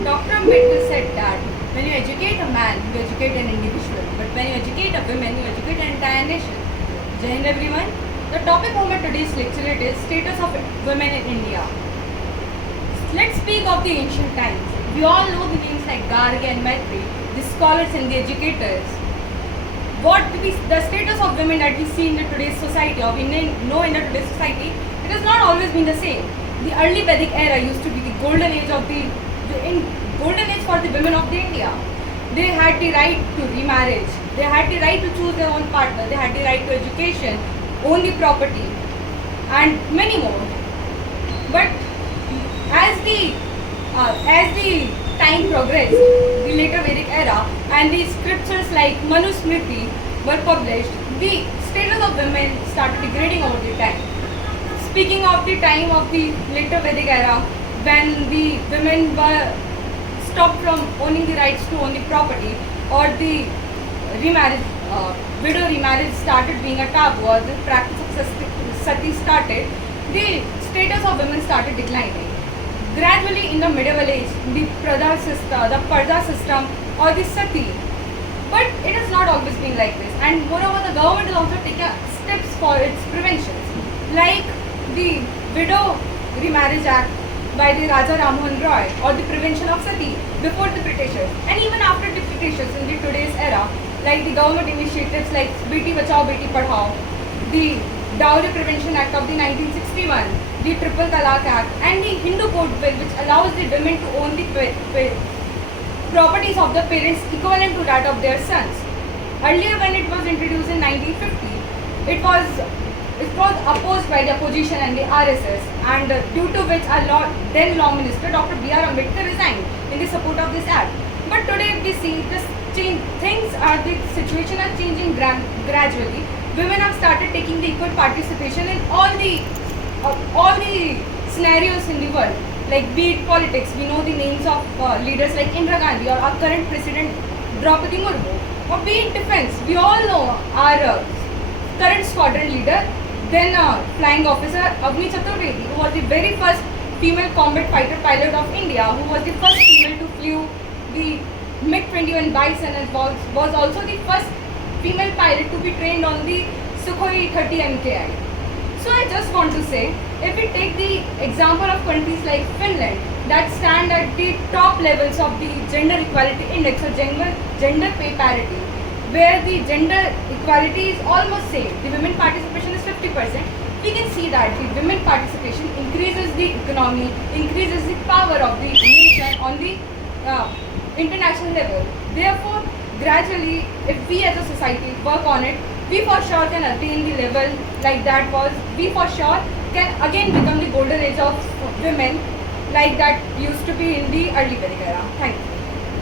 Dr. Ambedkar said that when you educate a man, you educate an individual, but when you educate a woman, you educate an entire nation. Jai Hind everyone. The topic of my today's lecture is status of women in India. Let's speak of the ancient times. We all know the names like Garg and Maitri, the scholars and the educators. The status of women that we see in the today's society, or we know in the today's society, it has not always been the same. The early Vedic era used to be the golden age for the women of the India. They had the right to remarriage. They had the right to choose their own partner. They had the right to education, own the property, and many more. But as the time progressed, the later Vedic era and the scriptures like Manusmriti were published, the status of women started degrading over the time. Speaking of the time of the later Vedic era, when the women were stopped from owning the rights to own the property, or the remarriage, widow remarriage started being a taboo, or the practice of sati started, the status of women started declining. Gradually, in the medieval age, the Parda system, or the sati. But it has not always been like this. And moreover, the government is also taking steps for its prevention, like the Widow Remarriage Act by the Raja Rammohun Roy, or the prevention of sati before the Britishers, and even after the Britishers in the today's era, like the government initiatives like Beti Bachao Beti Padhao, the Dowry Prevention Act of the 1961, the Triple Talaq Act, and the Hindu Code Bill, which allows the women to own the properties of the parents equivalent to that of their sons. Earlier, when it was introduced in 1950, it was opposed by the opposition and the RSS, and due to which then Law Minister Dr. B.R. Ambedkar resigned in the support of this act. But today we see the situation are changing gradually. Women have started taking the equal participation in all the scenarios in the world. Like be it politics, we know the names of leaders like Indira Gandhi, or our current president Draupadi Murmu. Or be it defense, we all know our current squadron leader, then flying officer Avni Chaturvedi, who was the very first female combat fighter pilot of India, who was the first female to flew the MiG-21 Bison, and was also the first female pilot to be trained on the Sukhoi 30 MKI. So I just want to say, if we take the example of countries like Finland that stand at the top levels of the gender equality index, or gender pay parity, where the gender equality is almost same, the women participation is 50%, we can see that the women participation increases the economy, increases the power of the nation on the international level. Therefore, gradually, if we as a society work on it, we for sure can attain the level like that was. We for sure can again become the golden age of women like that used to be in the early Vedic era. Thank you.